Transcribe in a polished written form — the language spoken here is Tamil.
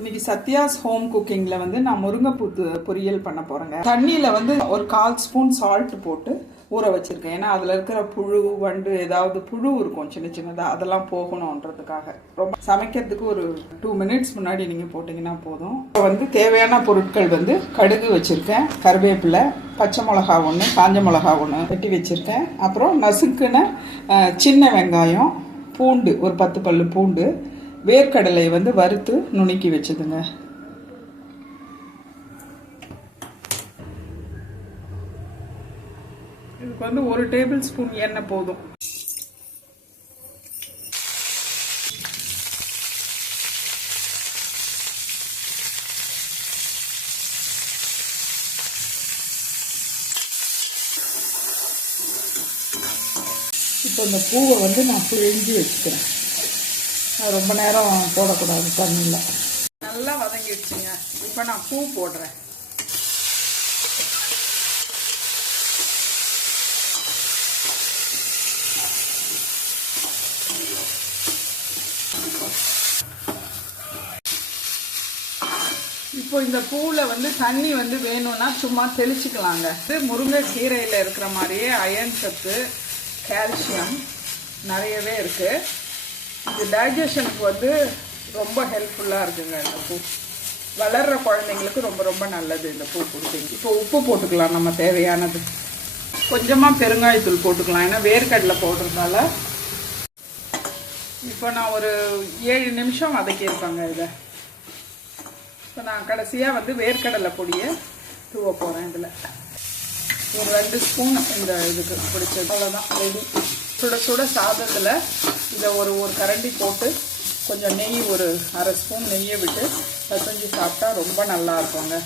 இன்னைக்கு சத்யாஸ் ஹோம் குக்கிங்ல வந்து நான் முருங்கைப்பூ பொரியல் பண்ண போறேங்க. தண்ணியில வந்து ஒரு 1/4 ஸ்பூன் சால்ட் போட்டு ஊற வச்சிருக்கேன். ஏன்னா அதுல இருக்கிற புழு வண்டு ஏதாவது புழு இருக்கும் சின்ன சின்னதா, அதெல்லாம் போகணும்ன்றதுக்காக. ரொம்ப சமைக்கிறதுக்கு ஒரு 2 மினிட்ஸ் முன்னாடி நீங்க போட்டீங்கன்னா போதும். இப்போ வந்து தேவையான பொருட்கள் வந்து கடுகு வச்சிருக்கேன், கருவேப்பிலை, பச்சை மிளகா ஒன்று, காஞ்ச மிளகா ஒன்று வெட்டி வச்சிருக்கேன். அப்புறம் நசுக்குன சின்ன வெங்காயம், பூண்டு ஒரு 10 பல்லு பூண்டு, வேர்க்கடலை வந்து வறுத்து நுணுக்கி வச்சதுங்க. இதுக்கு வந்து 1 டேபிள் ஸ்பூன் எண்ணெய் போதும். இப்போ இந்த பூவை வந்து நான் பிழிஞ்சு வச்சுக்கிறேன். ரொம்ப நேரம் போடக்கூடாது தண்ணியில். நல்லா வதங்கிடுச்சுங்க. இப்போ நான் பூ போடுறேன். இப்போ இந்த பூவில் வந்து தண்ணி வந்து வேணும்னா சும்மா தெளிச்சுக்கலாங்க. இது முருங்கை கீரையில் இருக்கிற மாதிரியே அயர்ன் சத்து, கால்சியம் நிறையவே இருக்குது. இது டைஜஷனுக்கு வந்து ரொம்ப ஹெல்ப்ஃபுல்லாக இருக்குங்க. இந்த பூ வளர்கிற குழந்தைங்களுக்கு ரொம்ப ரொம்ப நல்லது இந்த பூ கொடுத்தீங்க. இப்போ உப்பு போட்டுக்கலாம், நம்ம தேவையானது. கொஞ்சமாக பெருங்காயத்தூள் போட்டுக்கலாம், ஏன்னா வேர்க்கடலை போடுறதுனால. இப்போ நான் ஒரு 7 நிமிஷம் வதக்கியிருப்பேங்க இதை. இப்போ நான் கடைசியாக வந்து வேர்க்கடலை பொடியை தூவ போகிறேன். இதில் ஒரு 2 ஸ்பூன் இந்த இதுக்கு பிடிச்சது. அவ்வளோதான், ரெடி. சுட சுட சாதத்தில் இதை ஒரு கரண்டி போட்டு கொஞ்சம் நெய், ஒரு 1/2 ஸ்பூன் நெய்யை விட்டு பசஞ்சு சாப்பிட்டா ரொம்ப நல்லா இருக்குங்க.